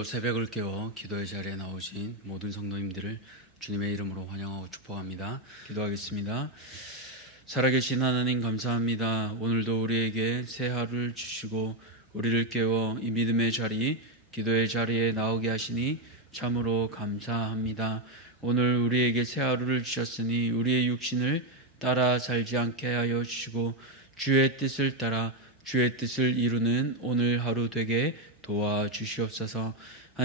오늘도 새벽을 깨워 기도의 자리에 나오신 모든 성도님들을 주님의 이름으로 환영하고 축복합니다. 기도하겠습니다. 살아계신 하나님 감사합니다. 오늘도 우리에게 새 하루를 주시고 우리를 깨워 이 믿음의 자리, 기도의 자리에 나오게 하시니 참으로 감사합니다. 오늘 우리에게 새 하루를 주셨으니 우리의 육신을 따라 살지 않게 하여 주시고 주의 뜻을 따라 주의 뜻을 이루는 오늘 하루 되게 도와주시옵소서.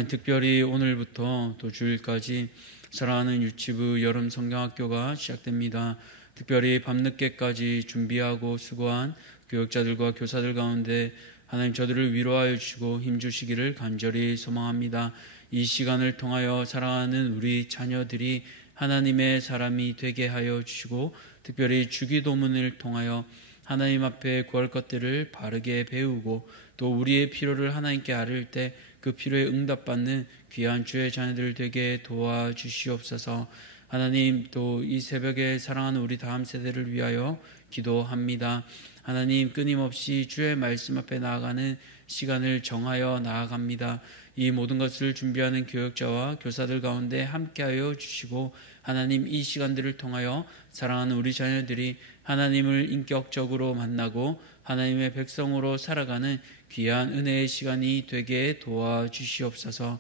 특별히 오늘부터 또 주일까지 사랑하는 유치부 여름 성경학교가 시작됩니다. 특별히 밤늦게까지 준비하고 수고한 교육자들과 교사들 가운데 하나님 저들을 위로하여 주시고 힘주시기를 간절히 소망합니다. 이 시간을 통하여 사랑하는 우리 자녀들이 하나님의 사람이 되게 하여 주시고 특별히 주기도문을 통하여 하나님 앞에 구할 것들을 바르게 배우고 또 우리의 필요를 하나님께 아뢰을 때 그 필요에 응답받는 귀한 주의 자녀들 되게 도와주시옵소서. 하나님 또 이 새벽에 사랑하는 우리 다음 세대를 위하여 기도합니다. 하나님 끊임없이 주의 말씀 앞에 나아가는 시간을 정하여 나아갑니다. 이 모든 것을 준비하는 교육자와 교사들 가운데 함께하여 주시고 하나님 이 시간들을 통하여 사랑하는 우리 자녀들이 하나님을 인격적으로 만나고 하나님의 백성으로 살아가는 귀한 은혜의 시간이 되게 도와주시옵소서.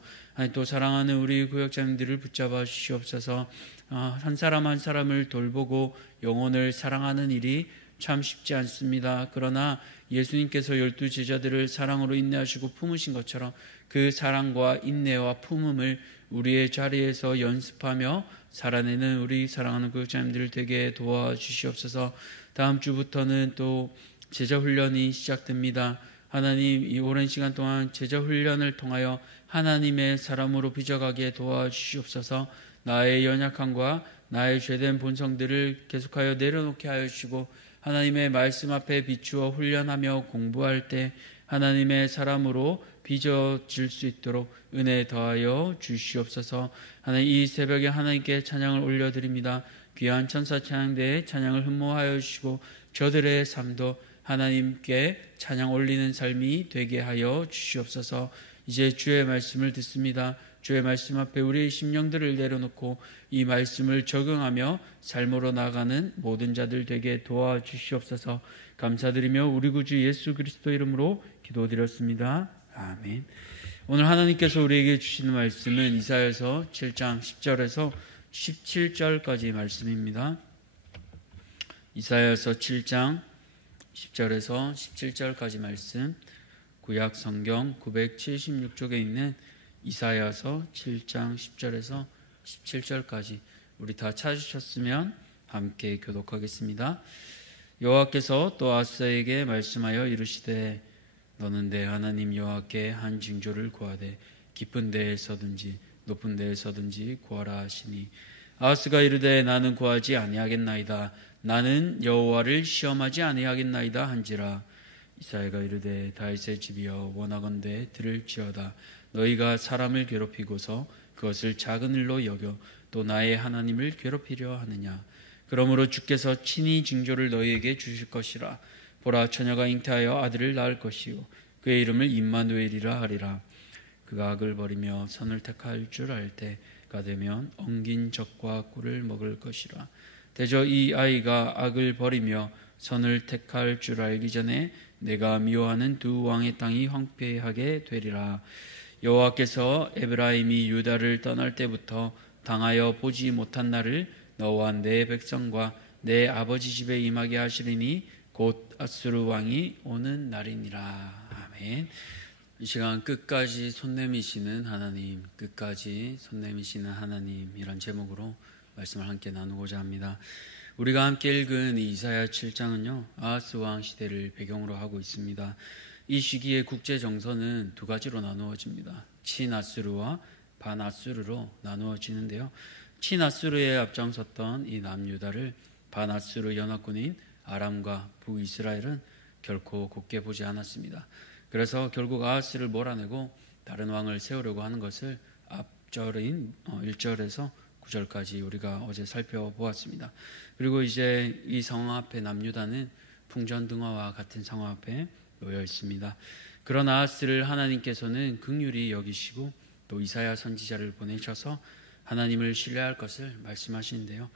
또 사랑하는 우리 구역장님들을 붙잡아 주시옵소서. 한 사람 한 사람을 돌보고 영혼을 사랑하는 일이 참 쉽지 않습니다. 그러나 예수님께서 12 제자들을 사랑으로 인내하시고 품으신 것처럼 그 사랑과 인내와 품음을 우리의 자리에서 연습하며 살아내는 우리 사랑하는 구역장님들 되게 도와주시옵소서. 다음 주부터는 또 제자 훈련이 시작됩니다. 하나님 이 오랜 시간 동안 제자 훈련을 통하여 하나님의 사람으로 빚어가게 도와주시옵소서. 나의 연약함과 나의 죄된 본성들을 계속하여 내려놓게 하여 주시고 하나님의 말씀 앞에 비추어 훈련하며 공부할 때 하나님의 사람으로 빚어질 수 있도록 은혜 더하여 주시옵소서. 하나님 이 새벽에 하나님께 찬양을 올려드립니다. 귀한 천사 찬양대에 찬양을 흠모하여 주시고 저들의 삶도 하나님께 찬양 올리는 삶이 되게 하여 주시옵소서. 이제 주의 말씀을 듣습니다. 주의 말씀 앞에 우리의 심령들을 내려놓고 이 말씀을 적용하며 삶으로 나아가는 모든 자들 되게 도와주시옵소서. 감사드리며 우리 구주 예수 그리스도 이름으로 기도드렸습니다. 아멘. 오늘 하나님께서 우리에게 주시는 말씀은 이사야서 7장 10절에서 17절까지 말씀입니다. 이사야서 7장 10절에서 17절까지 말씀, 구약 성경 976쪽에 있는 이사야서 7장 10절에서 17절까지 우리 다 찾으셨으면 함께 교독하겠습니다. 여호와께서 또 아사에게 말씀하여 이르시되 너는 내 하나님 여호와께 한 징조를 구하되 깊은 데에서든지 높은 데에서든지 구하라 하시니 아하스가 이르되 나는 구하지 아니하겠나이다. 나는 여호와를 시험하지 아니하겠나이다 한지라. 이사야가 이르되 다윗의 집이여 원하건대 들을지어다. 너희가 사람을 괴롭히고서 그것을 작은 일로 여겨 또 나의 하나님을 괴롭히려 하느냐. 그러므로 주께서 친히 징조를 너희에게 주실 것이라. 보라 처녀가 잉태하여 아들을 낳을 것이요 그의 이름을 임마누엘이라 하리라. 그가 악을 버리며 선을 택할 줄 알 때가 되면 엉긴 젖과 꿀을 먹을 것이라. 대저 이 아이가 악을 버리며 선을 택할 줄 알기 전에 내가 미워하는 두 왕의 땅이 황폐하게 되리라. 여호와께서 에브라임이 유다를 떠날 때부터 당하여 보지 못한 날을 너와 내 백성과 내 아버지 집에 임하게 하시리니 곧 아수르 왕이 오는 날이니라. 아멘. 이 시간 끝까지 손 내미시는 하나님, 끝까지 손 내미시는 하나님, 이런 제목으로 말씀을 함께 나누고자 합니다. 우리가 함께 읽은 이 이사야 7장은요 아하스 왕 시대를 배경으로 하고 있습니다. 이 시기의 국제 정서는 두 가지로 나누어집니다. 친아수르와 반아수르로 나누어지는데요, 친아수르에 앞장섰던 이 남유다를 반아수르 연합군인 아람과 북이스라엘은 결코 곱게 보지 않았습니다. 그래서 결국 아하스를 몰아내고 다른 왕을 세우려고 하는 것을 앞절인 1절에서 9절까지 우리가 어제 살펴보았습니다. 그리고 이제 이 상황 앞에 남유다는 풍전등화와 같은 상황 앞에 놓여 있습니다. 그런 아하스를 하나님께서는 긍휼히 여기시고 또 이사야 선지자를 보내셔서 하나님을 신뢰할 것을 말씀하시는데요.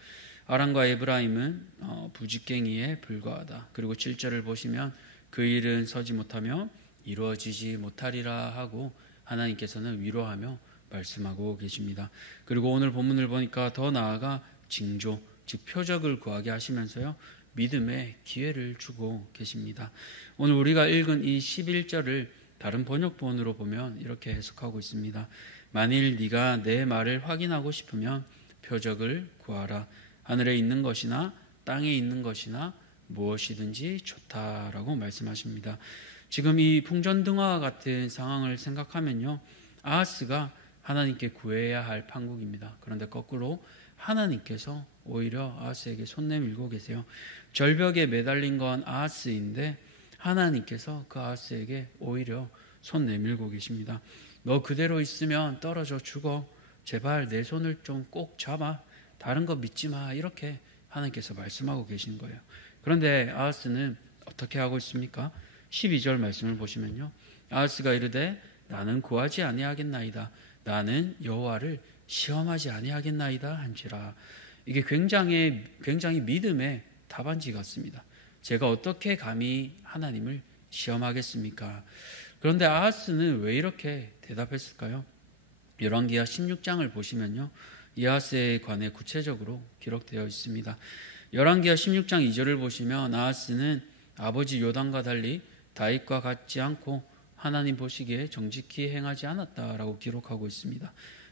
아람과 에브라임은 부직갱이에 불과하다. 그리고 7절을 보시면 그 일은 서지 못하며 이루어지지 못하리라 하고 하나님께서는 위로하며 말씀하고 계십니다. 그리고 오늘 본문을 보니까 더 나아가 징조, 즉 표적을 구하게 하시면서요, 믿음의 기회를 주고 계십니다. 오늘 우리가 읽은 이 11절을 다른 번역본으로 보면 이렇게 해석하고 있습니다. 만일 네가 내 말을 확인하고 싶으면 표적을 구하라. 하늘에 있는 것이나 땅에 있는 것이나 무엇이든지 좋다라고 말씀하십니다. 지금 이 풍전등화와 같은 상황을 생각하면요, 아하스가 하나님께 구해야 할 판국입니다. 그런데 거꾸로 하나님께서 오히려 아하스에게 손 내밀고 계세요. 절벽에 매달린 건 아하스인데 하나님께서 그 아하스에게 오히려 손 내밀고 계십니다. 너 그대로 있으면 떨어져 죽어. 제발 내 손을 좀 꼭 잡아. 다른 거 믿지 마. 이렇게 하나님께서 말씀하고 계신 거예요. 그런데 아하스는 어떻게 하고 있습니까? 12절 말씀을 보시면요, 아하스가 이르되 나는 구하지 아니하겠나이다. 나는 여호와를 시험하지 아니하겠나이다 한지라. 이게 굉장히 믿음의 답안지 같습니다. 제가 어떻게 감히 하나님을 시험하겠습니까? 그런데 아하스는 왜 이렇게 대답했을까요? 열왕기하 16장을 보시면요, 이 아하스에 관해 구체적으로 기록되어 있습니다. 열왕기하 16장 2절을 보시면 아하스는 아버지 요담과 달리 다윗과 같지 않고 하나님 보시기에 정직히 행하지 않았다라고 기록하고 있습니다.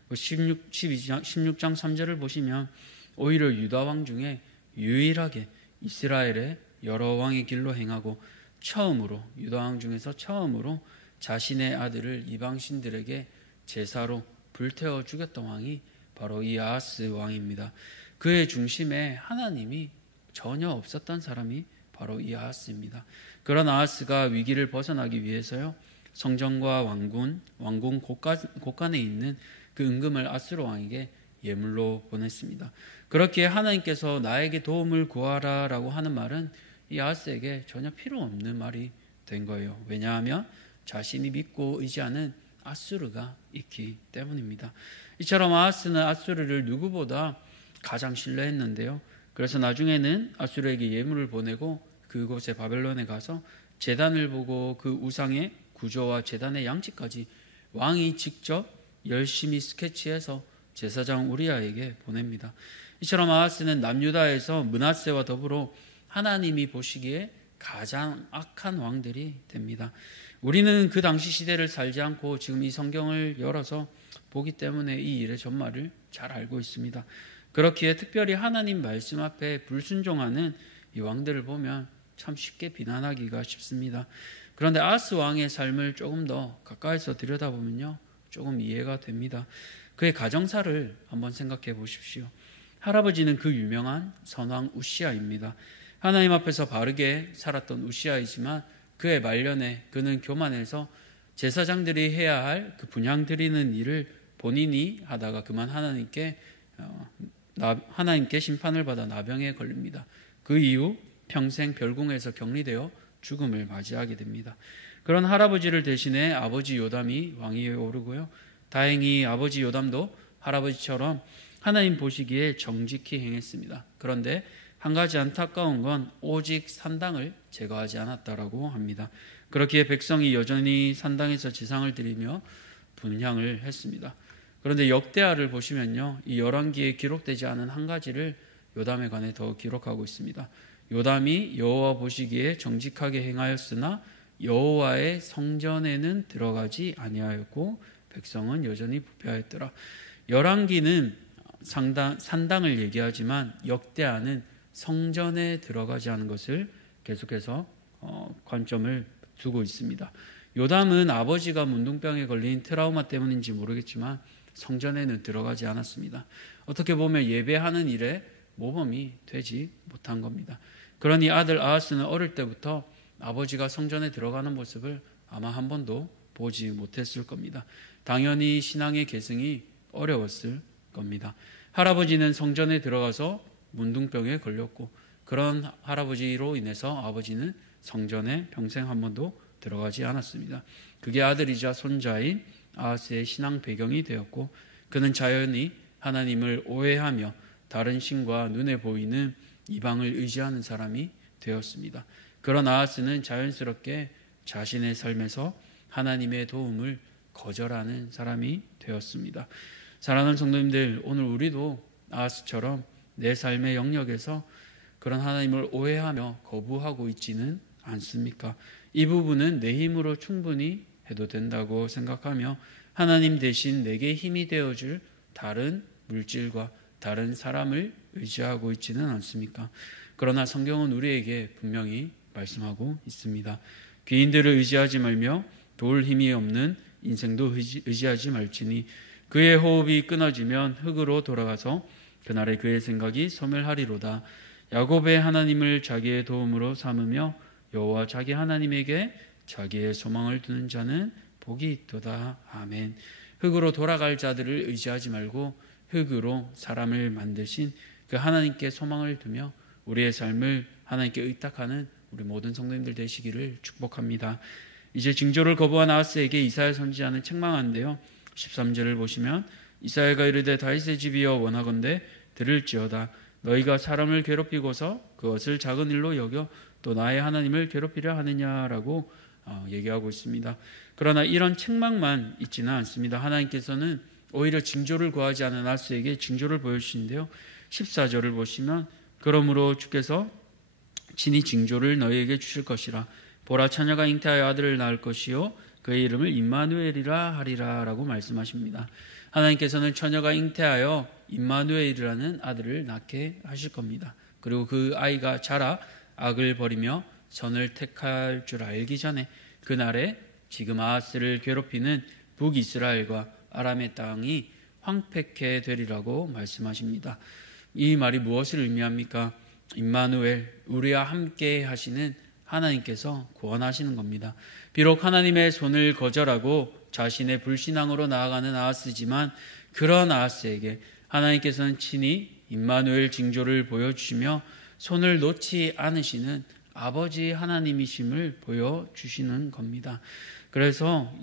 16장 3절을 보시면 오히려 유다 왕 중에 유일하게 이스라엘의 여러 왕의 길로 행하고 처음으로, 유다 왕 중에서 처음으로 자신의 아들을 이방신들에게 제사로 불태워 죽였던 왕이 바로 이 아하스 왕입니다. 그의 중심에 하나님이 전혀 없었던 사람이 바로 이 아하스입니다. 그런 아하스가 위기를 벗어나기 위해서요, 성전과 왕궁 곳간에 있는 그 은금을 아수르 왕에게 예물로 보냈습니다. 그렇게 하나님께서 나에게 도움을 구하라라고 하는 말은 이 아하스에게 전혀 필요 없는 말이 된 거예요. 왜냐하면 자신이 믿고 의지하는 아수르가 있기 때문입니다. 이처럼 아하스는 아수르를 누구보다 가장 신뢰했는데요. 그래서 나중에는 아수르에게 예물을 보내고 그곳에 바벨론에 가서 제단을 보고 그 우상의 구조와 제단의 양식까지 왕이 직접 열심히 스케치해서 제사장 우리아에게 보냅니다. 이처럼 아하스는 남유다에서 므낫세와 더불어 하나님이 보시기에 가장 악한 왕들이 됩니다. 우리는 그 당시 시대를 살지 않고 지금 이 성경을 열어서 보기 때문에 이 일의 전말을 잘 알고 있습니다. 그렇기에 특별히 하나님 말씀 앞에 불순종하는 이 왕들을 보면 참 쉽게 비난하기가 쉽습니다. 그런데 아하스 왕의 삶을 조금 더 가까이서 들여다보면요, 조금 이해가 됩니다. 그의 가정사를 한번 생각해 보십시오. 할아버지는 그 유명한 선왕 우시아입니다. 하나님 앞에서 바르게 살았던 우시아이지만 그의 말년에 그는 교만해서 제사장들이 해야 할 그 분향 드리는 일을 본인이 하다가 그만 하나님께 심판을 받아 나병에 걸립니다. 그 이후 평생 별궁에서 격리되어 죽음을 맞이하게 됩니다. 그런 할아버지를 대신해 아버지 요담이 왕위에 오르고요, 다행히 아버지 요담도 할아버지처럼 하나님 보시기에 정직히 행했습니다. 그런데 한 가지 안타까운 건 오직 산당을 제거하지 않았다라고 합니다. 그렇기에 백성이 여전히 산당에서 제상을 드리며 분향을 했습니다. 그런데 역대하를 보시면요, 이 열왕기에 기록되지 않은 한 가지를 요담에 관해 더 기록하고 있습니다. 요담이 여호와 보시기에 정직하게 행하였으나 여호와의 성전에는 들어가지 아니하였고 백성은 여전히 부패하였더라. 열왕기는 산당을 얘기하지만 역대하는 성전에 들어가지 않은 것을 계속해서 관점을 두고 있습니다. 요담은 아버지가 문둥병에 걸린 트라우마 때문인지 모르겠지만 성전에는 들어가지 않았습니다. 어떻게 보면 예배하는 일에 모범이 되지 못한 겁니다. 그러니 아들 아하스는 어릴 때부터 아버지가 성전에 들어가는 모습을 아마 한 번도 보지 못했을 겁니다. 당연히 신앙의 계승이 어려웠을 겁니다. 할아버지는 성전에 들어가서 문둥병에 걸렸고 그런 할아버지로 인해서 아버지는 성전에 평생 한 번도 들어가지 않았습니다. 그게 아들이자 손자인 아하스의 신앙 배경이 되었고, 그는 자연히 하나님을 오해하며 다른 신과 눈에 보이는 이방을 의지하는 사람이 되었습니다. 그런 아하스는 자연스럽게 자신의 삶에서 하나님의 도움을 거절하는 사람이 되었습니다. 사랑하는 성도님들, 오늘 우리도 아하스처럼 내 삶의 영역에서 그런 하나님을 오해하며 거부하고 있지는 않습니까? 이 부분은 내 힘으로 충분히 해도 된다고 생각하며 하나님 대신 내게 힘이 되어줄 다른 물질과 다른 사람을 의지하고 있지는 않습니까? 그러나 성경은 우리에게 분명히 말씀하고 있습니다. 귀인들을 의지하지 말며 도울 힘이 없는 인생도 의지하지 말지니 그의 호흡이 끊어지면 흙으로 돌아가서 그날에 그의 생각이 소멸하리로다. 야곱의 하나님을 자기의 도움으로 삼으며 여호와 자기 하나님에게 자기의 소망을 두는 자는 복이 있도다. 아멘. 흙으로 돌아갈 자들을 의지하지 말고 흙으로 사람을 만드신 그 하나님께 소망을 두며 우리의 삶을 하나님께 의탁하는 우리 모든 성도님들 되시기를 축복합니다. 이제 징조를 거부한 아하스에게 이사야 선지자는 책망하는데요. 13절을 보시면 이사야가 이르되 다윗의 집이여 원하건대 들을지어다. 너희가 사람을 괴롭히고서 그것을 작은 일로 여겨 또 나의 하나님을 괴롭히려 하느냐라고 얘기하고 있습니다. 그러나 이런 책망만 있지는 않습니다. 하나님께서는 오히려 징조를 구하지 않은 아하스에게 징조를 보여주시는데요. 14절을 보시면 그러므로 주께서 친히 징조를 너희에게 주실 것이라. 보라, 처녀가 잉태하여 아들을 낳을 것이요 그의 이름을 임마누엘이라 하리라 라고 말씀하십니다. 하나님께서는 처녀가 잉태하여 임마누엘이라는 아들을 낳게 하실 겁니다. 그리고 그 아이가 자라 악을 버리며 선을 택할 줄 알기 전에 그날에 지금 아하스를 괴롭히는 북이스라엘과 아람의 땅이 황폐케 되리라고 말씀하십니다. 이 말이 무엇을 의미합니까? 임마누엘, 우리와 함께 하시는 하나님께서 구원하시는 겁니다. 비록 하나님의 손을 거절하고 자신의 불신앙으로 나아가는 아하스지만 그런 아하스에게 하나님께서는 친히 임마누엘 징조를 보여주시며 손을 놓지 않으시는 아버지 하나님이심을 보여주시는 겁니다. 그래서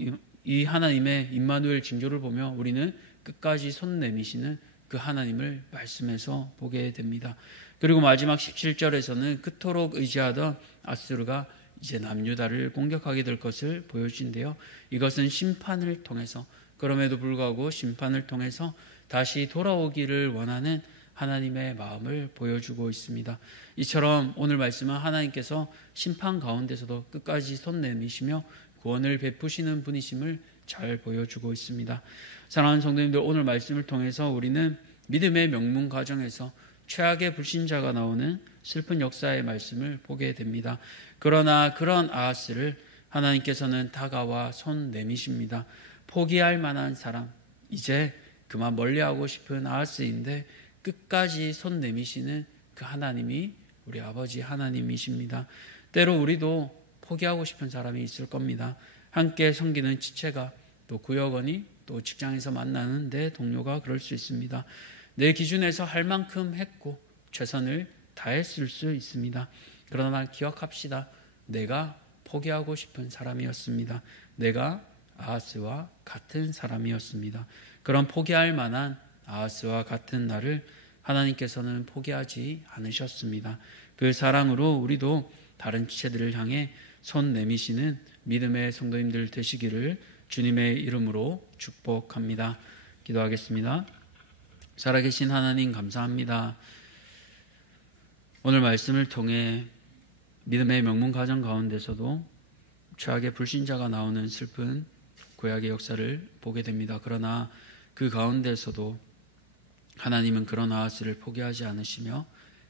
이 하나님의 임마누엘 징조를 보며 우리는 끝까지 손 내미시는 그 하나님을 말씀에서 보게 됩니다. 그리고 마지막 17절에서는 그토록 의지하던 아수르가 이제 남유다를 공격하게 될 것을 보여주신데요. 이것은 심판을 통해서, 그럼에도 불구하고 심판을 통해서 다시 돌아오기를 원하는 하나님의 마음을 보여주고 있습니다. 이처럼 오늘 말씀은 하나님께서 심판 가운데서도 끝까지 손 내미시며 구원을 베푸시는 분이심을 잘 보여주고 있습니다. 사랑하는 성도님들, 오늘 말씀을 통해서 우리는 믿음의 명문 과정에서 최악의 불신자가 나오는 슬픈 역사의 말씀을 보게 됩니다. 그러나 그런 아하스를 하나님께서는 다가와 손 내미십니다. 포기할 만한 사람, 이제 그만 멀리하고 싶은 아하스인데 끝까지 손 내미시는 그 하나님이 우리 아버지 하나님이십니다. 때로 우리도 포기하고 싶은 사람이 있을 겁니다. 함께 섬기는 지체가, 또 구역원이, 또 직장에서 만나는 내 동료가 그럴 수 있습니다. 내 기준에서 할 만큼 했고 최선을 다했을 수 있습니다. 그러나 기억합시다. 내가 포기하고 싶은 사람이었습니다. 내가 아하스와 같은 사람이었습니다. 그런 포기할 만한 아하스와 같은 나를 하나님께서는 포기하지 않으셨습니다. 그 사랑으로 우리도 다른 지체들을 향해 손 내미시는 믿음의 성도님들 되시기를 주님의 이름으로 축복합니다. 기도하겠습니다. 살아계신 하나님 감사합니다. 오늘 말씀을 통해 믿음의 명문 가정 가운데서도 최악의 불신자가 나오는 슬픈 구약의 역사를 보게 됩니다. 그러나 그 가운데서도 하나님은 그런 아하스를 포기하지 않으시며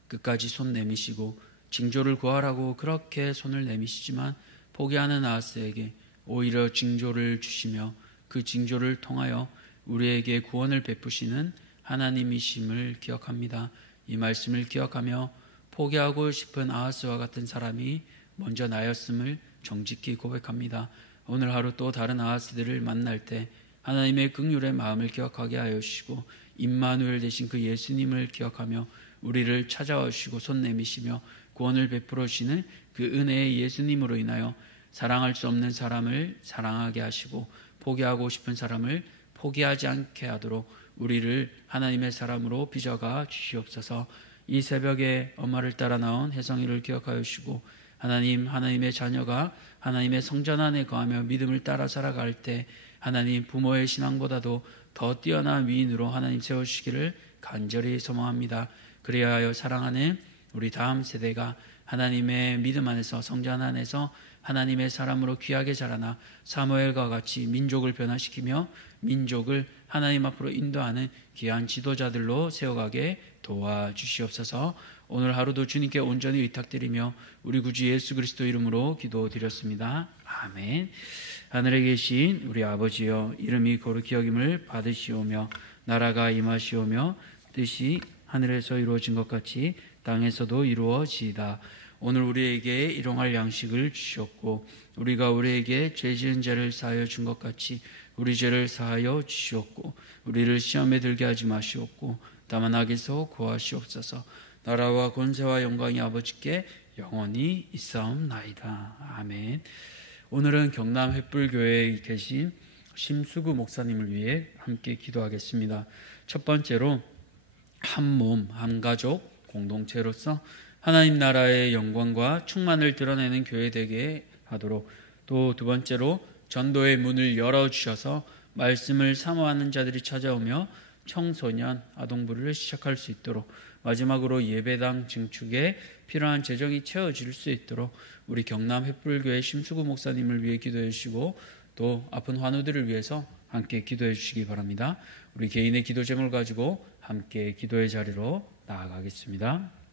끝까지 손 내미시고 징조를 구하라고 그렇게 손을 내미시지만 포기하는 아하스에게 오히려 징조를 주시며 그 징조를 통하여 우리에게 구원을 베푸시는 하나님이심을 기억합니다. 이 말씀을 기억하며 포기하고 싶은 아하스와 같은 사람이 먼저 나였음을 정직히 고백합니다. 오늘 하루 또 다른 아하스들을 만날 때 하나님의 긍휼의 마음을 기억하게 하여 주시고 임마누엘 되신 그 예수님을 기억하며 우리를 찾아와 주시고 손 내미시며 구원을 베풀어 주시는 그 은혜의 예수님으로 인하여 사랑할 수 없는 사람을 사랑하게 하시고 포기하고 싶은 사람을 포기하지 않게 하도록 우리를 하나님의 사람으로 빚어가 주시옵소서. 이 새벽에 엄마를 따라 나온 혜성이를 기억하여 주시고 하나님의 자녀가 하나님의 성전 안에 거하며 믿음을 따라 살아갈 때 하나님 부모의 신앙보다도 더 뛰어난 위인으로 하나님 세워주시기를 간절히 소망합니다. 그래야 하여 사랑하는 우리 다음 세대가 하나님의 믿음 안에서 성전 안에서 하나님의 사람으로 귀하게 자라나 사무엘과 같이 민족을 변화시키며 민족을 하나님 앞으로 인도하는 귀한 지도자들로 세워가게 도와주시옵소서. 오늘 하루도 주님께 온전히 의탁드리며 우리 구주 예수 그리스도 이름으로 기도드렸습니다. 아멘. 하늘에 계신 우리 아버지여, 이름이 거룩히 여김을 받으시오며 나라가 임하시오며 뜻이 하늘에서 이루어진 것 같이 땅에서도 이루어지이다. 오늘 우리에게 일용할 양식을 주셨고 우리가 우리에게 죄 지은 자를 사하여 준 것 같이 우리 죄를 사하여 주시옵고 우리를 시험에 들게 하지 마시옵고 다만 악에서 구하시옵소서. 나라와 권세와 영광이 아버지께 영원히 있사옵나이다. 아멘. 오늘은 경남 횃불교회에 계신 심수구 목사님을 위해 함께 기도하겠습니다. 첫 번째로 한 몸, 한 가족 공동체로서 하나님 나라의 영광과 충만을 드러내는 교회 되게 하도록, 또 두 번째로 전도의 문을 열어주셔서 말씀을 사모하는 자들이 찾아오며 청소년, 아동부를 시작할 수 있도록, 마지막으로 예배당 증축에 필요한 재정이 채워질 수 있도록 우리 경남 횃불교회 심수구 목사님을 위해 기도해 주시고 또 아픈 환우들을 위해서 함께 기도해 주시기 바랍니다. 우리 개인의 기도 제목을 가지고 함께 기도의 자리로 나아가겠습니다.